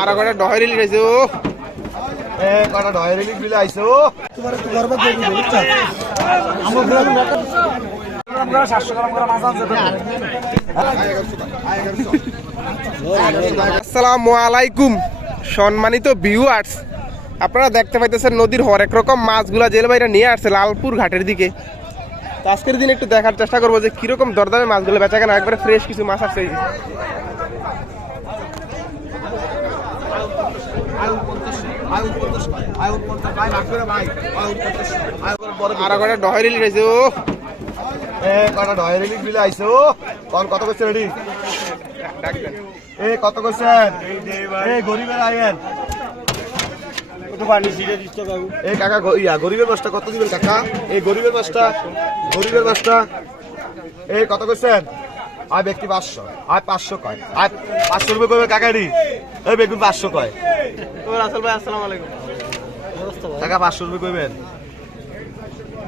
আর কটা ডহরি লিখাইছে ও কটা ঢয় রিলিক বিলে আইছো তোমার একটু গর্ব দিয়ে দিবে বুঝছ? আমার গ্রামে আমরা সাতশো গ্রাম করে মাছ আনছে আসসালামু আলাইকুম সম্মানিত ভিউয়ার্স আপনারা দেখতে পাইতেছেন নদীর হরেক রকম মাছগুলা জেল বাইরে নিয়ে আসছে লালপুর ঘাটের দিকে। আজকের দিন একটু দেখার চেষ্টা করব যে কীরকম দরদামে মাছগুলো বেচা কেনা একবারে ফ্রেশ কিছু মাছ আসছে এই যে। আর কটা ও। বিলে আইছো কোন কত করছে রেডি এ কত করছেন? এ গরিবের আয়েন এই কাকা ইয়া গরিবের মাছটা কত দিবেন কাকা? এই গরিবের মাছটা গরিবের মাছটা এই কত করছেন? আয় ব্যক্তি পাঁচশো আয় পাঁচশো কয় আয় পাঁচশো রুপে করবে কাকারি এই বেগুন পাঁচশো কয়। তো রাসেল ভাই আসসালামু আলাইকুম। টাকা পাঁচশো রুপি করবেন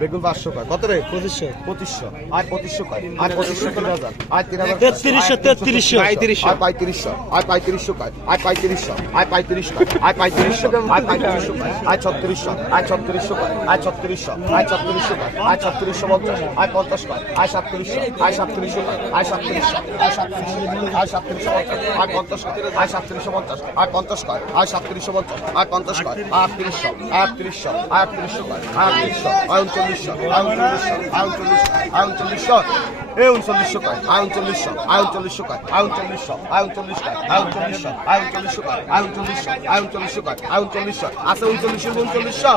বেগুন পাঁচশো কয় কত রে পঁচিশশো পঁচিশশো আয় পঁচিশশো কয় আয় পঁচিশশো তিন হাজার আয় তিন হাজার তেত্রিশশো তেত্রিশশো পঁয়ত্রিশশো আয় পঁয়ত্রিশশো আয় পঁয়ত্রিশশো কয় আয় পঁয়ত্রিশশো আয় পঁয়ত্রিশশো আয় পঁয়ত্রিশশো আয় পঁয়ত্রিশশো কয় আয় ছত্রিশশো আয় ছত্রিশশো কয় আয় ছত্রিশশো আয় ছত্রিশশো কয় আয় ছত্রিশশো পঞ্চাশ আয় পঞ্চাশ কয় আয় সাতত্রিশশো আয় সাতত্রিশশো কয় আয় সাতত্রিশশো আয় সাতত্রিশশো আয় সাতত্রিশশো পঞ্চাশ আয় পঞ্চাশ কয় আয় সাতত্রিশশো পঞ্চাশ আয় পঞ্চাশ কয় আয় সাতত্রিশশো পঞ্চাশ আয় পঞ্চাশ কয় আয় আটত্রিশশো আটত্রিশশো আয় আটত্রিশশো কয় আয় আটত্রিশশো আয় উনচল্লিশশো আটচল্লিশশো আটচল্লিশশো আটচল্লিশশো আটচল্লিশশো। এ উনচল্লিশশো কয় আয় উনচল্লিশশো আয় উনচল্লিশশো কয় আয় উনচল্লিশশো আয় উনচল্লিশ কয় আয় উনচল্লিশশো আয় উনচল্লিশশো কয় আয় উনচল্লিশশো আয় উনচল্লিশশো কয় আয় উনচল্লিশশো আছে উনচল্লিশশো উনচল্লিশশো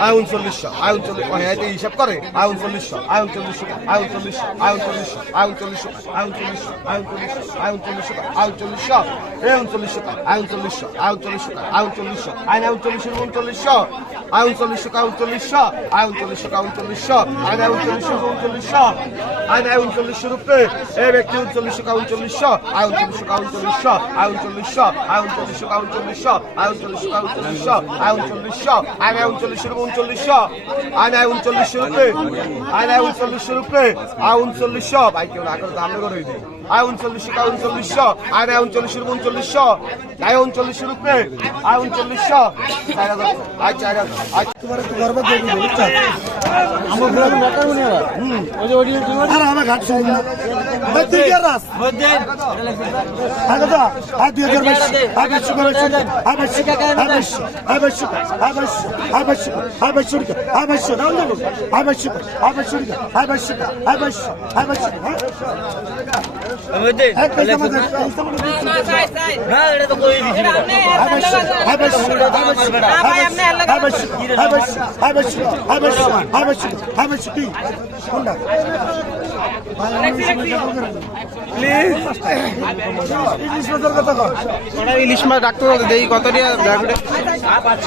আয় উনচল্লিশশো আয় উনচল্লিশ হ্যাঁ হিসাব করে আয় উনচল্লিশশো আয় উনচল্লিশশো আয় উনচল্লিশশো আয় উনচল্লিশশো আয় উনচল্লিশশো আয় উনচল্লিশশো আয় উনচল্লিশশো আয় উনচল্লিশশো আয় উনচল্লিশশো এ উনচল্লিশশো আয় উনচল্লিশশো আয় উনচল্লিশশো আয় উনচল্লিশশো আয় না উনচল্লিশশো উনচল্লিশশো আয় উনচল্লিশশো আয় উনচল্লিশশো আয় উনচল্লিশশো আয় উনচল্লিশশো আয় না উনচল্লিশশো উনচল্লিশশো আইন আয় উনচল্লিশশো রূপে। এ ব্যক্তি উনচল্লিশশো কা উনচল্লিশশো আয় উনচল্লিশশো কা উনচল্লিশশো আয় উনচল্লিশশো আয় উনচল্লিশশো কা উনচল্লিশশো আয় উনচল্লিশশো কা উনচল্লিশশো আয় উনচল্লিশশো আইন আয় উনচল্লিশশো রূপে উনচল্লিশশো আইন আয় উনচল্লিশশো রূপে, আইন আয় উনচল্লিশশো রূপে আয় উনচল্লিশশো ভাই, কেউ না করে দামে করে দিই। আয় উনচল্লিশশো আয় উনচল্লিশশো আয় না উনচল্লিশশো রূপে উনচল্লিশশো আয় উনচল্লিশশো রূপে আয় উনচল্লিশশো চার হাজার আয় চার হাজার আয় তোমার দিবে বুঝছ আমার গ্রামে বেকার মনে হয় ওই যে ওই আর আমার ঘাট শুনুন না ভাই তুই কে রাস হ্যাঁ হ্যাঁ হ্যাঁ হ্যাঁ হ্যাঁ হ্যাঁ হ্যাঁ হ্যাঁ হ্যাঁ হ্যাঁ হ্যাঁ হ্যাঁ হ্যাঁ হ্যাঁ হ্যাঁ হ্যাঁ হ্যাঁ ইলিশ মাছ ডাক্তার দেখি কত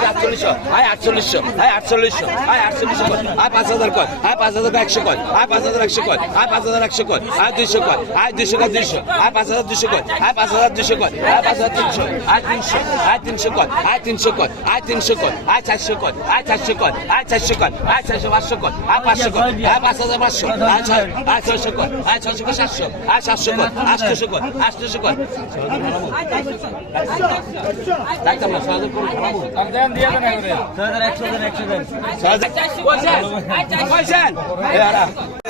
আটচল্লিশশো আয় আটচল্লিশশো আয় আটচল্লিশশো আয় আটচল্লিশশো আয় পাঁচ হাজার কয় আয় পাঁচ হাজার একশো কয় আয় পাঁচ হাজার একশো কয় আয় পাঁচ হাজার একশো কয় আয় দুশো কয় আয় দুশো কর দুইশো আয় পাঁচ হাজার দুইশো কর আয় পাঁচ হাজার দুইশো কর আয় পাঁচ হাজার তিনশো আয় তিনশো আয় তিনশো কর আয় তিনশো কর আয় তিনশো কর আয় চারশো কর আয় চারশো কর আয় চারশো কর আয় চারশো পাঁচশো কর আয় পাঁচশো কর আয় পাঁচ হাজার পাঁচশো আয় ছয় আয় ছয়শো কর আয় ছয়শো কর সাতশো আয় সাতশো কর আটশোশো কর আটশোশো কর ডাক্তার না ছয় হাজার করে খারাপ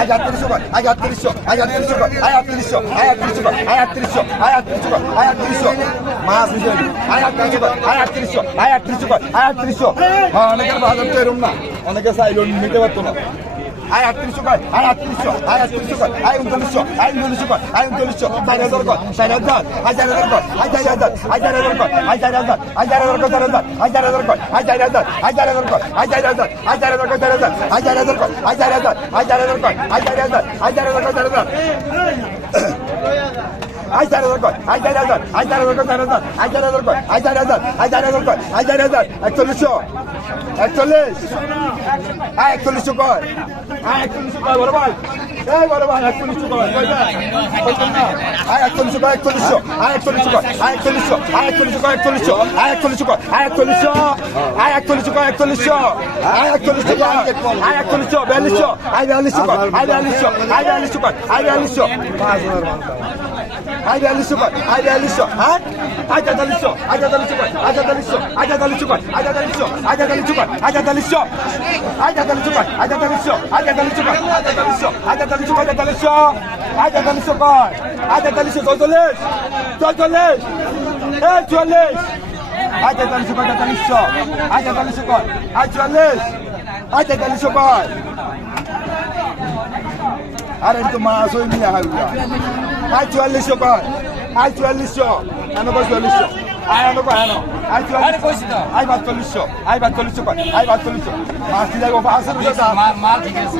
আজ আটত্রিশশো কর আজ আটত্রিশশো আজ আটত্রিশশো কর আয় আটত্রিশশো আয় আটত্রিশশো কর আয় আটত্রিশশো আয় আটত্রিশশো কর আয় আটত্রিশশো মাছ হিসেবে আয় আটত্রিশশো কর আয় আটত্রিশশো হ্যাঁ অনেকের বাজার তো এরম না অনেকে চাইলো নিতে পারতো না আয় আটত্রিশশো কয় আয় আটত্রিশশো আয় আটত্রিশশো কয় আয় উনচল্লিশশো আয় উনচল্লিশশো কয় আয় উনচল্লিশশো চার হাজার কয় চার হাজার আয় চার হাজার কয় আয় চার হাজার আয় চার হাজার কয় আয় চার হাজার আয় চার হাজার কয় চার হাজার আয় চার হাজার কয় আয় চার হাজার আয় চার হাজার কয় আয় চার হাজার আয় চার হাজার কয় চার হাজার আয় চার হাজার কয় আয় চার হাজার আয় চার হাজার কয় আয় চার হাজার আয় চার হাজার কয় চার হাজার আই চার হাজার কয় আই চার হাজার আই চার হাজার চার হাজার আই চার হাজার কয় আই চার হাজার আই চার হাজার একচল্লিশশো একচল্লিশ আই একচল্লিশশো কয় আই একচল্লিশশো কয় বড় ভাই এই বড় ভাই একচল্লিশশো কয়? আই একচল্লিশশো কয় একচল্লিশশো আই একচল্লিশশো কয় আই একচল্লিশশো আই একচল্লিশশো কয় একচল্লিশশো আই একচল্লিশশো কয় আই একচল্লিশশো আই একচল্লিশশো কয় একচল্লিশশো আই একচল্লিশশো কয় আই একচল্লিশশো বিয়াল্লিশশো আই বিয়াল্লিশশো কয় আই বিয়াল্লিশশো আই বিয়াল্লিশশো কয় আই বিয়াল্লিশশো আই বিয়াল্লিশশো কয় আই বিয়াল্লিশশো হ্যাঁ আই তেতাল্লিশশো আই তেতাল্লিশশো কয় আই তেতাল্লিশশো আই তেতাল্লিশশো কয় আই তেতাল্লিশশো আই তেতাল্লিশশো কয় আই তেতাল্লিশশো আই তেতাল্লিশশো কয় আই তেতাল্লিশশো আই তেতাল্লিশশো কয় আই তেতাল্লিশশো আই তেতাল্লিশশো কয় তেতাল্লিশশো আই তেতাল্লিশশো কয় আই তেতাল্লিশশো চৌচল্লিশ চৌচল্লিশ এই চুয়াল্লিশ আই তেতাল্লিশশো কয় তেতাল্লিশশো আই তেতাল্লিশশো কয় আই চুয়াল্লিশ আই তেতাল্লিশশো কয় আরে তো মাছ হয়ে নিয়ে হারুয়া আয় চুয়াল্লিশশো কয়। আয় চুয়াল্লিশশো। কেন চুয়াল্লিশশো? আই এনো কয় এনো আই চুয়াল্লিশশো আই বাচ্চল্লিশশো আই বাচ্চল্লিশশো কয় আই বাচ্চল্লিশশো মাছ দিয়ে যাব পাঁচ হাজার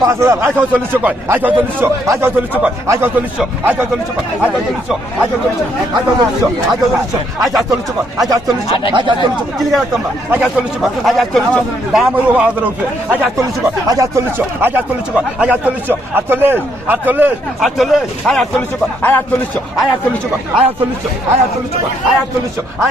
পাঁচ হাজার আই চৌচল্লিশশো কয় আই চৌচল্লিশশো আই চৌচল্লিশশো কয় আই চৌচল্লিশশো আই চৌচল্লিশশো কয় আই চৌচল্লিশশো আই চৌচল্লিশশো আই চৌচল্লিশশো আই চৌচল্লিশশো আই চারচল্লিশশো কয় আই চারচল্লিশশো আই চারচল্লিশশো কিলিকে রাখতাম না আই চারচল্লিশশো কয় আই চারচল্লিশশো দাম হইব হাজার উঠে আই চারচল্লিশশো কয় আই চারচল্লিশশো আই চারচল্লিশশো কয় আই চারচল্লিশশো আটচল্লিশ আটচল্লিশ আটচল্লিশ আই আটচল্লিশশো কয় আই আটচল্লিশশো আই আটচল্লিশশো কয় আই আটচল্লিশশো আই আটচল্লিশশো কয় আই আটচল্লিশশো আই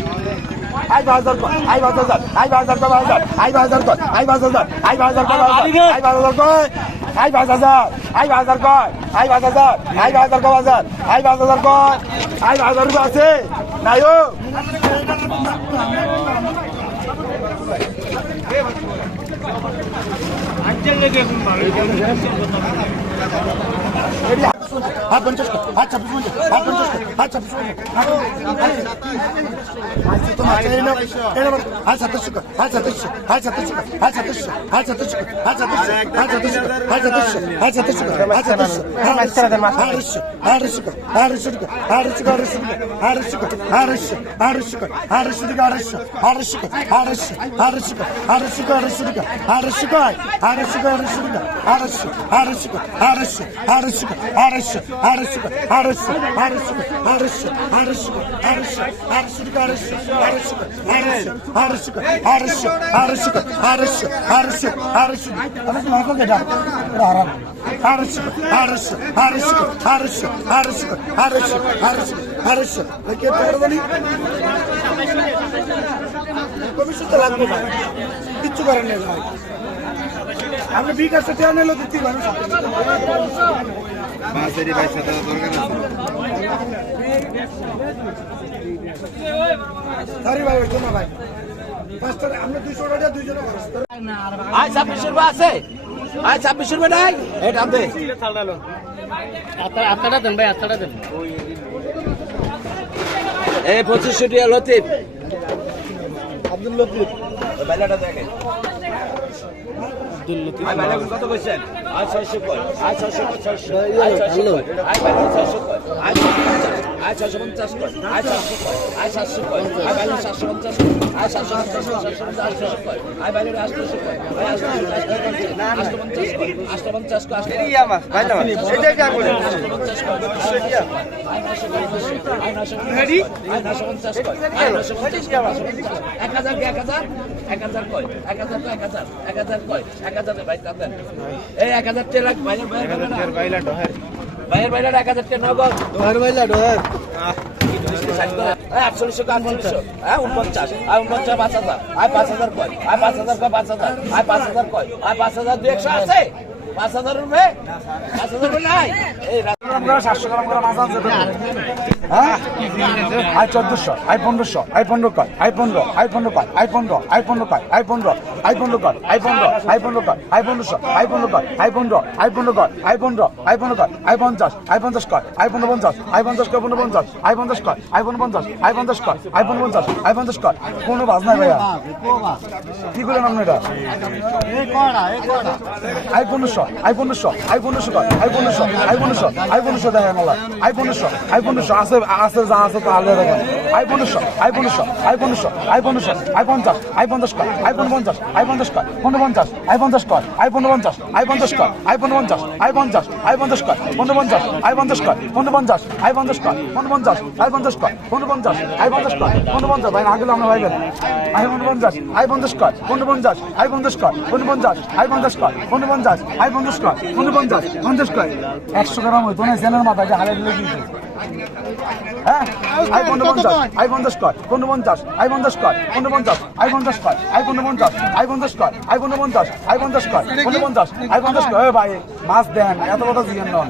আই হাজার কয় আই হাজার আই পাঁচ হাজার কয় হাজার আই হাজার কয় আই পাঁচ হাজার আই কয় হাজার আই হাজার কয় আই হাজার আই পাঁচ হাজার আই হাজার আই পাঁচ হাজার কয় আই পাঁচ হাজার আই আছে নাই ও পঞ্চাশ কর, ছাব্বিশ পঞ্চাশ হাত পঞ্চাশ কর, হাত ছাব্বিশ পঞ্চাশ হাত সাতাশশো কর, হাত সাতাশশো হাত সাতাশশো কর, হাত সাতাশশো হাত সাতাশশো কর, হাত সাতাশশো হাত সাতাশশো কর, হাত সাতাশশো হাত সাতাশশো কর, হাত সাতাশশো আড়াইশো আড়াইশো কর, আড়াইশো আড়াইশো কর, আড়াইশো কর, আড়াইশো আড়াইশো কর, আড়াইশো থেকে আড়াইশো আড়াইশো কর, আড়াইশো আড়াইশো কর, আড়াইশো কর, আড়াইশো টাকা আড়াইশো কর, আড়াইশো কর, আড়াইশো টাকা আড়াইশো আড়াইশো কর, আড়াইশো আড়াইশো কর, আড়াইশো আড়াইশো কর, আড়াইশো আড়াইশো কর, আড়াইশো আড়াইশো কর, আড়াইশো আড়াইশো টাকা আড়াইশো আড়াইশো কর, আড়াইশো আড়াইশো কর, আড়াইশো আড়াইশো কর, আড়াইশো আড়াইশো আড়াইশো আমি তো মাফ করে দাও এটা হারাম আড়াইশো কর, আড়াইশো আড়াইশো কর, আড়াইশো আড়াইশো কর, আড়াইশো আড়াইশো আড়াইশো কে তোর বলি কমিশন তো লাগবে না কিচ্ছু করেন না বিকাশ দিতে পারেন সরি ভাই ওইটা না ভাই। পাঁচটা আমরা দুইশো টাকা দুইজনে আয় ছাব্বিশ রুপে আছে। আয় ছাব্বিশ রুপে নাই। এটা দে। আপনারা দেন ভাই আপনারা দেন। এই পঁচিশশো টিয়া লতিফ। আব্দুল লতিফ। ওই বাইলাটা বাইলা কত কইছেন আয় ছয়শো কয়। আয় ছয়শো কয় ছয়শো। আয় ছয়শো কয়। আয় ছয়শো পঞ্চাশ কয় আয় কয় আয় সাতশো কয় আয় সাতশো আয় সাতশো আটশো কয় আয় আটশো কয় আয় আটশো কয় আটশো কয় ইয়া পঞ্চাশ কয় এক হাজার কি এক হাজার এক হাজার কয় এক হাজার কয় এক হাজার এক হাজার কয় এক হাজার ভাই এই এক হাজার ভাইয়ের ভাইয়ের ডহের ভাইয়ের বাইলা এক হাজার টাকা নগদ ডোহার ভাইলা ডোহার আটচল্লিশশো আটচল্লিশশো? হ্যাঁ উনপঞ্চাশ। আয় উনপঞ্চাশ পাঁচ হাজার। আয় পাঁচ হাজার কয়। আয় পাঁচ হাজার কয় পাঁচ হাজার। আয় পাঁচ হাজার কয়। আয় পাঁচ হাজার দু একশো আছে পাঁচ হাজার রুপে পাঁচ হাজার রুপে নাই সাতশো গ্রাম করে মাছ আনছে হ্যাঁ আই চোদ্দশো আই পনেরোশো আই পনেরো কর আই পনেরো আই পনেরো কর আই পনেরো আই পনেরো কর আই পনেরো আই পনেরো কর আই পনেরো আই পনেরো কর আই পনেরোশো আই পনেরো কর আই পনেরো আই পনেরো কর আই পনেরো আই পনেরো কর আই পঞ্চাশ আই পঞ্চাশ কর আই পনেরো পঞ্চাশ আই পঞ্চাশ কর পনেরো পঞ্চাশ আই পঞ্চাশ কর আই পনেরো পঞ্চাশ আই পঞ্চাশ কর আই পনেরো পঞ্চাশ আই পঞ্চাশ কর কোনো বাজ নাই ভাইয়া কি করে নাম এটা আই পনেরোশো উনিশশো আইফোন উনিশশো আইফোন উনিশশো আইফোন উনিশশো আইফোন উনিশশো আইফোন উনিশশো দেখেন আল্লাহ আইফোন উনিশশো আইফোন উনিশশো আছে আছে যা আছে তা আলাদা দেখেন আইফোন উনিশশো আইফোন উনিশশো আইফোন উনিশশো আইফোন উনিশশো আইফোন পঞ্চাশ আইফোন দশ কর আইফোন পঞ্চাশ আইফোন দশ কর পনেরো পঞ্চাশ আইফোন দশ কর আইফোন পঞ্চাশ আইফোন দশ কর আইফোন পঞ্চাশ আইফোন দশ আইফোন দশ কর পনেরো পঞ্চাশ আইফোন দশ কর পনেরো পঞ্চাশ আইফোন দশ কর পনেরো পঞ্চাশ আইফোন দশ কর পনেরো পঞ্চাশ আইফোন দশ কর পনেরো পঞ্চাশ ভাই আগে আমরা ভাই আইফোন পঞ্চাশ আইফোন দশ কর পনেরো পঞ্চাশ আইফোন দশ কর পনেরো পঞ্চাশ আইফোন দশ কর পনেরো পঞ্চাশ আইফোন আই পঞ্চাশ কর পনেরো পঞ্চাশ কর একশো গ্রাম হইতো না সেনের মাথায় হালে দিলে কি হ্যাঁ? আই পঞ্চাশ আই পঞ্চাশ পনেরো পঞ্চাশ, আই পঞ্চাশ পনেরো পঞ্চাশ, আই পঞ্চাশ কর আই পঞ্চাশ আই পঞ্চাশ কর আই পঞ্চাশ আই পঞ্চাশ পনেরো পঞ্চাশ, আই পঞ্চাশ এ ভাই, মাছ দেন, এত কথা জিজ্ঞেন নন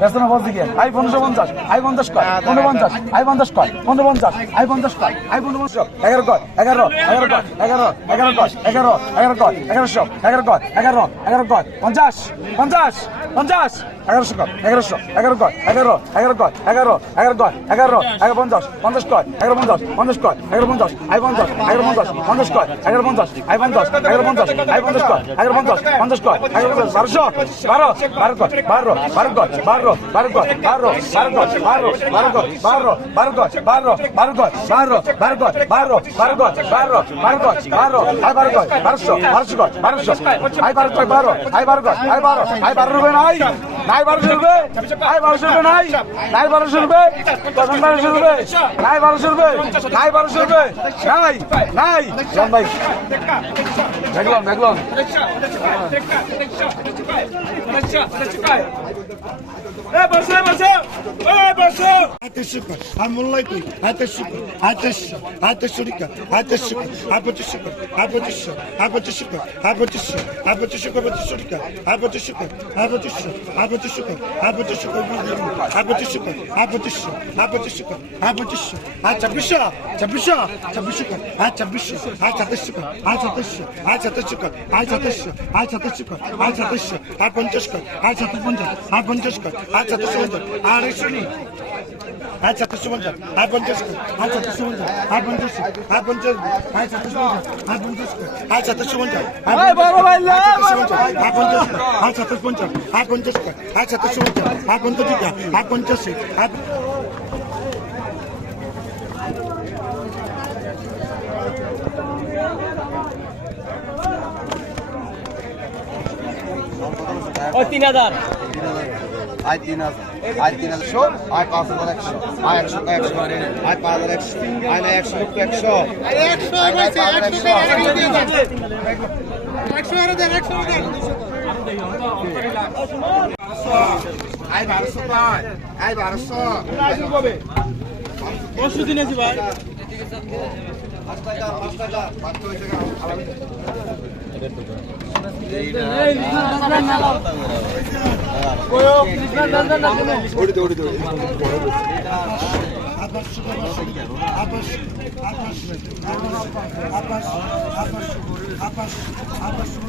বেসন বলছি কি? আই পনেরোশো পঞ্চাশ আই পঞ্চাশ কয়? পনেরো পঞ্চাশ আই পঞ্চাশ কয়? পনেরো পঞ্চাশ আই পঞ্চাশ কয়? আই পনেরো পঞ্চাশ এগারো কয়? এগারো এগারো কয়? এগারো এগারো কয়? এগারো এগারো কয়? এগারোশো এগারো কয়? এগারো এগারো কয়? পঞ্চাশ পঞ্চাশ পঞ্চাশ। এগারোশো কর এগারোশো এগারো কর এগারো এগারো কর এগারো এগারো কর এগারো এগারো পঞ্চাশ পঞ্চাশ কর এগারো পঞ্চাশ পঞ্চাশ কর এগারো পঞ্চাশ আই পঞ্চাশ এগারো পঞ্চাশ পঞ্চাশ কর এগারো পঞ্চাশ আই পঞ্চাশ এগারো পঞ্চাশ আই পঞ্চাশ কর এগারো পঞ্চাশ পঞ্চাশ কর এগারো পঞ্চাশ বারোশো বারো বারো কর বারো বারো কর বারো বারো কর বারো বারো কর বারো বারো কর বারো বারো কর বারো বারো কর বারো বারো কর বারো বারো কর বারো বারো কর বারো আই বারো কর বারোশো বারোশো কর বারোশো আই বারো কর বারো আই বারো কর আই বারো আই বারো রুপে নাই নাই বারোশো রুপে নাই বারোশো রুপে নাই নাই বারোশো রুপে তখন বারোশো রুপে নাই বারোশো রুপে নাই বারোশো রুপে নাই নাই জন ভাই দেখলাম দেখলাম হাতের পঁচিশশো কর হ্যাঁ পঁচিশশো কর হ্যাঁ পঁচিশশো কর হ্যাঁ পঁচিশশো হ্যাঁ পঁচিশশো কর হ্যাঁ পঁচিশশো হ্যাঁ ছাব্বিশশো ছাব্বিশশো ছাব্বিশশো কর হ্যাঁ ছাব্বিশশো হ্যাঁ সাতাশশো কর হ্যাঁ সাতাশশো হ্যাঁ সাতাশশো কর হ্যাঁ সাতাশশো হ্যাঁ সাতাশশো কর হ্যাঁ সাতাশশো হ্যাঁ পঞ্চাশ কর হ্যাঁ সাতশো পঞ্চাশ হ্যাঁ পঞ্চাশ কর হ্যাঁ সাতশো পঞ্চাশ আর একশো নেই हाय छत्तीस पंचायत हाय पंचायत हाय छत्तीस पंचायत हाय पंचायत हाय पंचायत हाय छत्तीस पंचायत हाय पंचायत हाय छत्तीस पंचायत हाय पंचायत हाय छत्तीस पंचायत हाय पंचायत हाय छत्तीस पंचायत हाय पंचायत हाय पंचायत हाय पंचायत तीन हजार आय तीन हजार আয় তিন হাজারশো আয় পাঁচ হাজার একশো। আয় একশো একশো আয় পাঁচ হাজার একশো আয় না একশো একশো। আয় পাঁচ হাজার একশো আয় বারোশো পাঁচ আয় বারোশো পাঁচ টাকা পাঁচ টাকা। পাঁচ টাকা দৌড়ি দৌড়ি দৌড়ি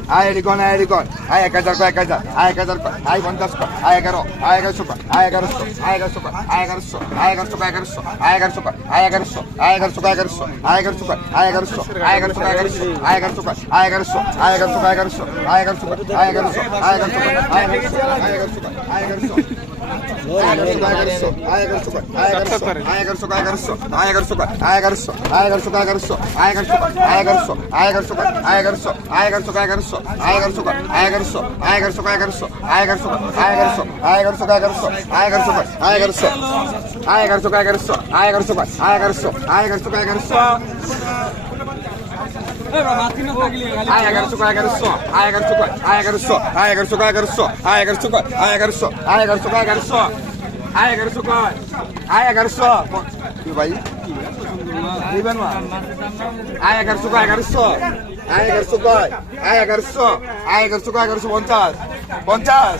আয় এরিকন আয় এরিকন আয় এক হাজার এক হাজার আয় এক হাজার আয় পঞ্চাশ আয় এগারো আয় এগারোশো আয় এগারোশো আয় এগারোশো আয় এগারোশো আয় এগারোশো কয় এগারোশো আয় এগারোশো আয় এগারোশো আয় এগারোশো কয় এগারোশো আয় এগারোশো আয় এগারোশো আয় এগারোশো কয় এগারোশো আয় এগারোশো আয় এগারোশো আয় এগারোশো কয় এগারোশো আয় এগারোশো আয় এগারোশো আয় এগারোশো আয় এগারোশো আয় এগারোশো I got so I got so I got so I got so I got so I got so I got so আয় এগারোশো কয় এগারোশো। আয় এগারোশো কয় আয় এগারোশো আয় এগারোশো কয় এগারোশো। আয় এগারোশো কয় আয় এগারোশো আয় এগারোশো কয় এগারোশো। আয় এগারোশো কয় আয় এগারোশো। কি ভাই? দিবেন আয় এগারোশো কয় এগারোশো পঞ্চাশ। পঞ্চাশ।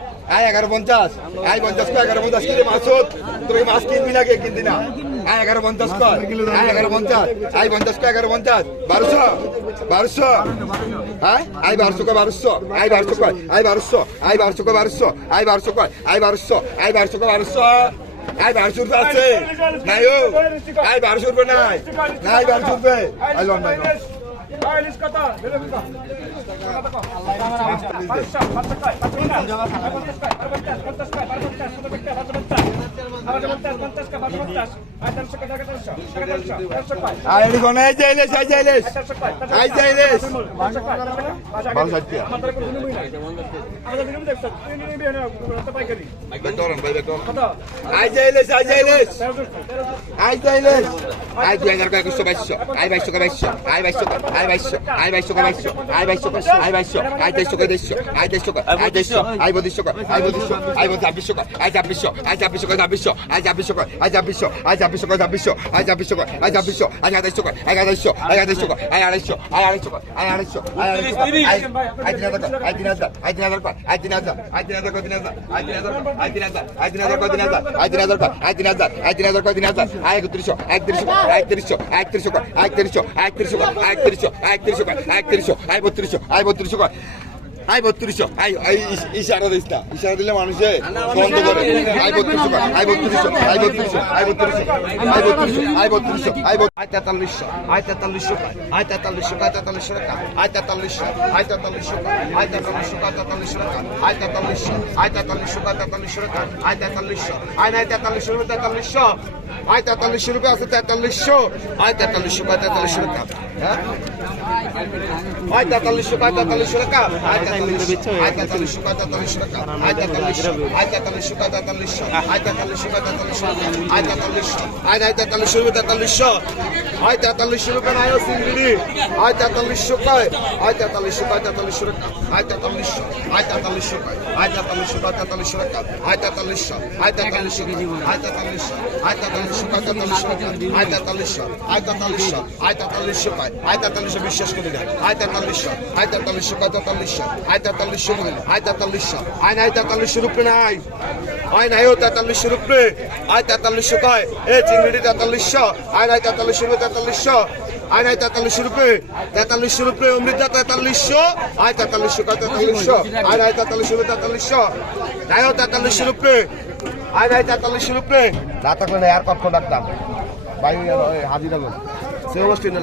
আয় এগারো পঞ্চাশ। আয় পঞ্চাশ কয় এগারো পঞ্চাশ কিনে মাছ তোকে মাছ কিনবি না কে কিনবি না? আয় এগারো পঞ্চাশ কয় আয় এগারো পঞ্চাশ। আয় পঞ্চাশ কয় এগারো পঞ্চাশ। বারোশো। বারোশো। হ্যাঁ? আয় বারোশো কয় বারোশো। আয় বারোশো কয় আয় বারোশো। আয় বারোশো কয় বারোশো। আয় বারোশো কয় আয় বারোশো। আয় বারোশো কয় বারোশো। আয় বারোশো রুপে আছে। নাই ও আয় বারোশো রুপে নাই। নাই বারোশো রুপে। আই লন ভাই আইস আইলেস আইস আইলেস আইস আইলেস আই আই আই আই আই আই দুই হাজার কয় একশো বাইশশো আই বাইশশো বাইশশো আই বাইশশো কয় আই বাইশশো আই বাইশশো বাইশশো আই বাইশশো আই বাইশশো আই দেড়শো দেড়শো আই দেড়শো আই দেড়শো আই বদিশশো আই বদিশশো আই বদি ছাব্বিশশো আই ছাব্বিশশো আই ছাব্বিশশো ছাব্বিশশো আই ছাব্বিশশো আই ছাব্বিশশো আই ছাব্বিশশো ছাব্বিশশো আই ছাব্বিশশো আই ছাব্বিশশো আই আড়াইশো কয় আই আড়াইশো আই আড়াইশো কয় আই আড়াইশো আই আড়াইশো কয় আই আড়াইশো আই আড়াইশো কয় আই তিন হাজার আই তিন হাজার আই তিন হাজার আই তিন হাজার আই তিন হাজার তিন হাজার আই তিন হাজার আই তিন হাজার আই তিন হাজার তিন হাজার আই তিন হাজার আই তিন হাজার আই তিন হাজার কয় তিন হাজার আই একত্রিশশো একত্রিশশো একত্রিশশো একত্রিশশো একত্রিশশো একত্রিশশো একত্রিশশো একত্রিশশো একত্রিশশো আয় বত্রিশশো আয় বত্রিশশো আই বত্রিশশো ইস- ইশারা দিস না ইশারা দিলে মানুষে বন্ধ করে আই বত্রিশশো আই বত্রিশশো আই বত্রিশশো আই বত্রিশশো আই বত্রিশশো আই বত্রিশশো বত্রিশশো আই তেতাল্লিশশো আই তেতাল্লিশশো আই তেতাল্লিশশো কয় তেতাল্লিশশো আই তেতাল্লিশশো আই তেতাল্লিশশো আই তেতাল্লিশশো কয় তেতাল্লিশশো আই তেতাল্লিশশো আই তেতাল্লিশশো কয় তেতাল্লিশশো আই তেতাল্লিশশো আই নাই তেতাল্লিশশো তেতাল্লিশশো আই তেতাল্লিশশো রুপে আছে তেতাল্লিশশো আই তেতাল্লিশশো কয় তেতাল্লিশশো হ্যাঁ আয় তেতাল্লিশশো আয় তেতাল্লিশশো টাকা আয় তেতাল্লিশশো আয় তেতাল্লিশশো আয় তেতাল্লিশশো টাকা আয় তেতাল্লিশশো আয় তেতাল্লিশশো আয় তেতাল্লিশশো আয় তেতাল্লিশশো আয় তেতাল্লিশশো আয় তেতাল্লিশশো আয় নাই তেতাল্লিশশো রুপে তেতাল্লিশশো আয় তেতাল্লিশশো রুপে নাই সিঙ্গিরি আয় তেতাল্লিশশো কয় আয় তেতাল্লিশশো আয় তেতাল্লিশশো টাকা আয় তেতাল্লিশশো আয় তেতাল্লিশশো কয় আয় তেতাল্লিশশো আয় তেতাল্লিশশো টাকা আয় তেতাল্লিশশো আয় তেতাল্লিশশো আয় তেতাল্লিশশো আয় তেতাল্লিশশো আয় তেতাল্লিশশো আয় তেতাল্লিশশো আয় তেতাল্লিশশো আয় তেতাল্লিশশো কয় আয় তেতাল্লিশশো বিশ্বাস করি না আয় তেতাল্লিশশো আয় তেতাল্লিশশো কয় তেতাল্লিশশো আয় তেতাল্লিশশো বলি আয় তেতাল্লিশশো আয় নাই তেতাল্লিশশো রুপে নাই আয় নাই ও তেতাল্লিশশো রুপে আয় তেতাল্লিশশো কয় এ চিংড়ি তেতাল্লিশশো আয় নাই তেতাল্লিশশো রুপে তেতাল্লিশশো আয় নাই তেতাল্লিশশো রুপে তেতাল্লিশশো রুপে অমৃতা তেতাল্লিশশো আয় তেতাল্লিশশো কয় তেতাল্লিশশো আয় নাই তেতাল্লিশশো রুপে তেতাল্লিশশো নাই ও তেতাল্লিশশো রুপে আয় নাই তেতাল্লিশশো রুপে না থাকলে আর কখন রাখতাম ভাই হাজিরা বল সে অবশ্যই না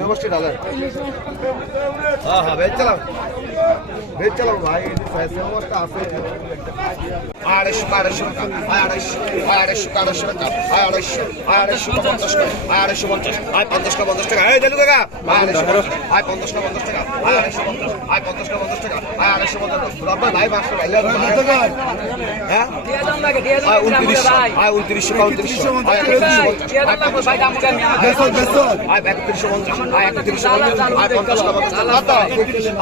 অবশ্যই লালেন হ্যাঁ হ্যাঁ ভেজ চালাও। ভেজ চালাও ভাই সে আছে। আড়াইশো আড়াইশো টাকা, আড়াইশো আড়াইশো আড়াইশো টাকা, আড়াইশো পঞ্চাশ টাকা, আড়াইশো পঞ্চাশ, আয় পঞ্চাশ পঞ্চাশ টাকা, এই আয় পঞ্চাশ টাকা আড়াইশো পঞ্চাশ, আয় পঞ্চাশ পঞ্চাশ টাকা আয় আড়াইশো পঞ্চাশ রব্বা ভাই পাঁচশো ভাই হ্যাঁ? আয় উনত্রিশশো আয় উনত্রিশশো আয় আয় একত্রিশশো পঞ্চাশ আয় একত্রিশশো পঞ্চাশ আয় পঞ্চাশ টাকা পঞ্চাশ টাকা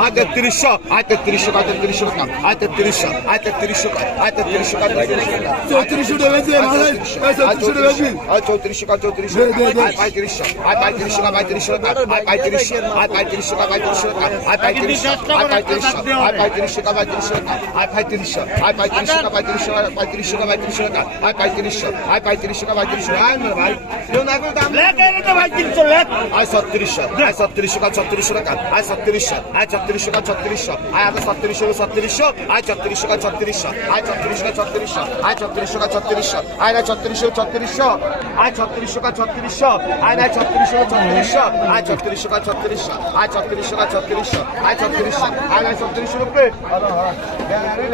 আয় তেত্রিশশো আয় তেত্রিশশো আয় তেত্রিশশো টাকা আয় তেত্রিশশো আয় তেত্রিশশো আয় তেত্রিশশো আয় তেত্রিশশো চৌত্রিশশো চৌত্রিশশো চৌত্রিশশো পঁয়ত্রিশশো পঁয়ত্রিশশো পঁয়ত্রিশশো পঁয়ত্রিশশো পঁয়ত্রিশশো পঁয়ত্রিশশো পঁয়ত্রিশশো পঁয়ত্রিশশো পঁয়ত্রিশশো পঁয়ত্রিশশো পঁয়ত্রিশশো পঁয়ত্রিশশো আয় পঁয়ত্রিশশো আয় পঁয়ত্রিশশো পঁয়ত্রিশশো আয় পঁয়ত্রিশশো আয় পঁয়ত্রিশশো আয় আয় আয় ছত্রিশশো আয় ছত্রিশশো আয় ছত্রিশশো টাকা আয় ছত্রিশশো আয় ছত্রিশশো আয় ছত্রিশশো আয় আগে ছত্রিশশো ছত্রিশশো আয় ছত্রিশশো আয় ছত্রিশশো আয় ছত্রিশশো আয় ছত্রিশশো আয় ছত্রিশশো আয় ছত্রিশশো আয় না ছত্রিশশো ছত্রিশশো আয় ছত্রিশশো আয় ছত্রিশশো আয় না ছত্রিশশো ছত্রিশশো আয় ছত্রিশশো আয় ছত্রিশশো আয় ছত্রিশশো আয় ছত্রিশশো আয় ছত্রিশশো আয় না ছত্রিশশো রুপে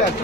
আছে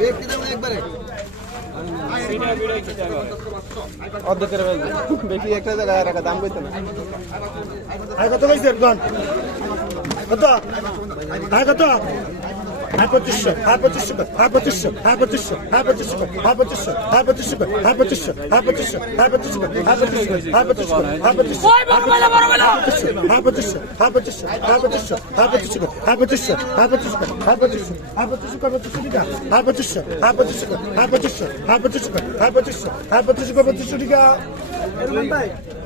ব্যক্তিগত একবারে। অর্ধেকের বেশি। একটা জায়গায় রাখা দাম কইতে না। কত কইছে কত? কত? আয় পঁচিশশো আয় পঁচিশশো আয় পঁচিশশো আয় পঁচিশশো আয় পঁচিশশো আয় পঁচিশশো আয় পঁচিশশো আয় পঁচিশশো আয় পঁচিশশো আয় পঁচিশশো আয় পঁচিশশো আয় পঁচিশশো আয় পঁচিশশো আয় পঁচিশশো আয়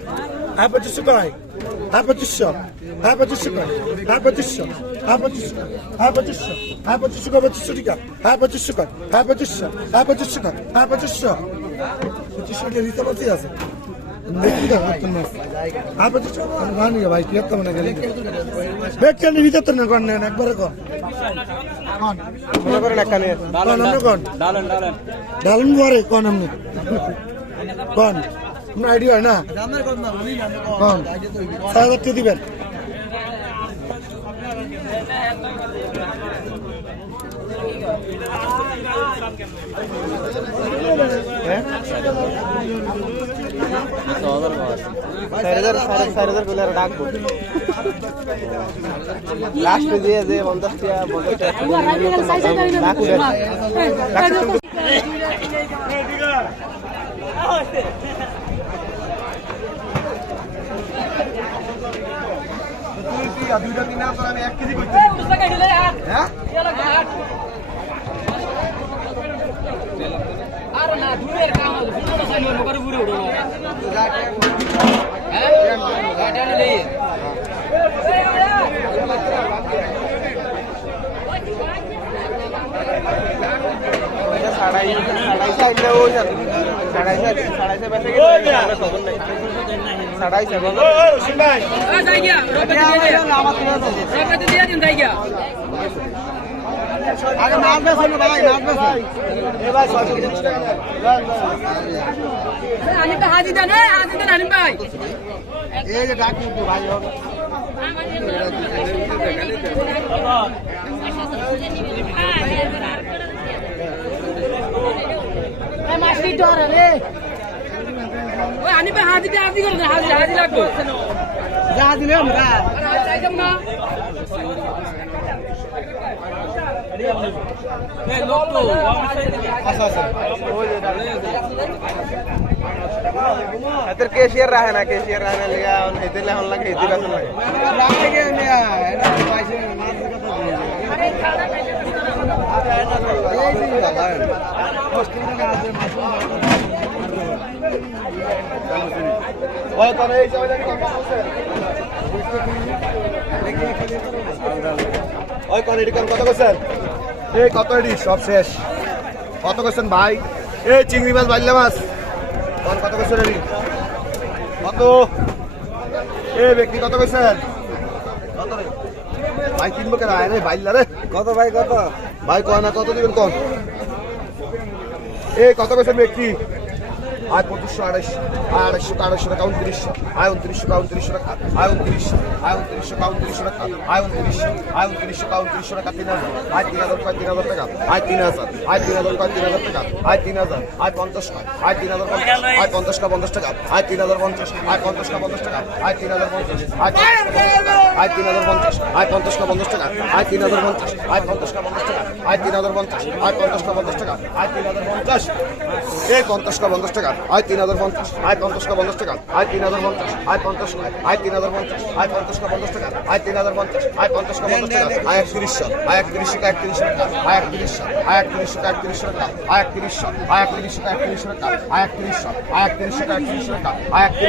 হ্যাঁ পঁচিশশো করাই হ্যাঁ পঁচিশশো হ্যাঁ পঁচিশশো করাই হ্যাঁ পঁচিশশো হ্যাঁ পঁচিশশো হ্যাঁ পঁচিশশো হ্যাঁ পঁচিশশো কর পঁচিশশো টিকা হ্যাঁ পঁচিশশো কর হ্যাঁ পঁচিশশো হ্যাঁ পঁচিশশো কর হ্যাঁ পঁচিশশো পঁচিশশো টিকা রিতে পাচ্ছি আছে একবারে কর ডালন ঘরে কন এমনি কন আপনার আইডি হয় না? ছয় হাজার টাকা দিবেন। লাস্ট দিয়ে যে পঞ্চাশ টাকা আর দুইটা তিনটা তোর আমি এক কেজি করছি হ্যাঁ? না দূরের কাম হলো। পুরো করে ঘুরে উঠো। হ্যাঁ? আগে নাম বেশ ভাই নাম বেশ ভাই এ ভাই ছয়শো তিরিশ টাকা আমি তো হাজি দেন হাজি দেন হানিম ভাই এই যে ডাক ভাই আমার হাজি ডর রে ওই আনি পে হাজি দে হাজি করে হাজি হাজি লাগবো যা হাজি নে আমরা যাইতাম না লোক তো আচ্ছা আচ্ছা इधर कैशियर रहा है ना कैशियर रहने लगा इधर ले हम लगे इधर रहा है কত করছেন এই কত এডি? সব শেষ। কত করছেন ভাই? এই চিংড়ি মাছ বাইল্লা মাছ। কোন কত করছেন এডি? কত? এই ব্যক্তি কত করছেন? ভাই কিনবো কেন আয় রে বাইল্লা রে। কত ভাই, কত? ভাই কয় না কত দিবেন কন? এই কত বেশি ব্যক্তি? আয় পঁচিশশো আড়াইশো আয় আড়াইশো আড়াইশো টাকা উনত্রিশশো আয় উনত্রিশশো কা উনত্রিশশো টাকা আয় উনত্রিশশো আয় উনত্রিশশো কা উনত্রিশশো টাকা আয় উনত্রিশশো আয় উনত্রিশশো কা উনত্রিশশো টাকা তিন হাজার আয় তিন হাজার কয় তিন হাজার টাকা আয় তিন হাজার আয় তিন হাজার কয় তিন হাজার টাকা আয় তিন হাজার আয় পঞ্চাশ কয় আয় তিন হাজার পঞ্চাশ আয় পঞ্চাশ কা পঞ্চাশ টাকা আয় তিন হাজার পঞ্চাশ আয় পঞ্চাশ কা পঞ্চাশ টাকা আয় তিন হাজার পঞ্চাশ আয় তিন হাজার পঞ্চাশ আয় পঞ্চাশ কা পঞ্চাশ টাকা আয় তিন হাজার পঞ্চাশ আয় পঞ্চাশ কা পঞ্চাশ টাকা আয় তিন হাজার পঞ্চাশ আয় পঞ্চাশ কা পঞ্চাশ টাকা আয় তিন হাজার পঞ্চাশ এই পঞ্চাশ কা পঞ্চাশ টাকা আয় তিন হাজার পঞ্চাশ আয় পঞ্চাশ কা পঞ্চাশ টাকা আয় তিন হাজার পঞ্চাশ আয় পঞ্চাশ আয় তিন হাজার পঞ্চাশ আয় পঞ্চাশ কা পঞ্চাশ টাকা আয় তিন হাজার পঞ্চাশ আয় পঞ্চাশ কা পঞ্চাশ টাকা আয় একত্রিশশো আয় একত্রিশশো একত্রিশশো টাকা আয় একত্রিশশো আয় একত্রিশশো একত্রিশশো টাকা আয় একত্রিশশো আয় একত্রিশশো একত্রিশশো টাকা আয় একত্রিশশো আয় একত্রিশশো একত্রিশশো টাকা আয় একত্রিশ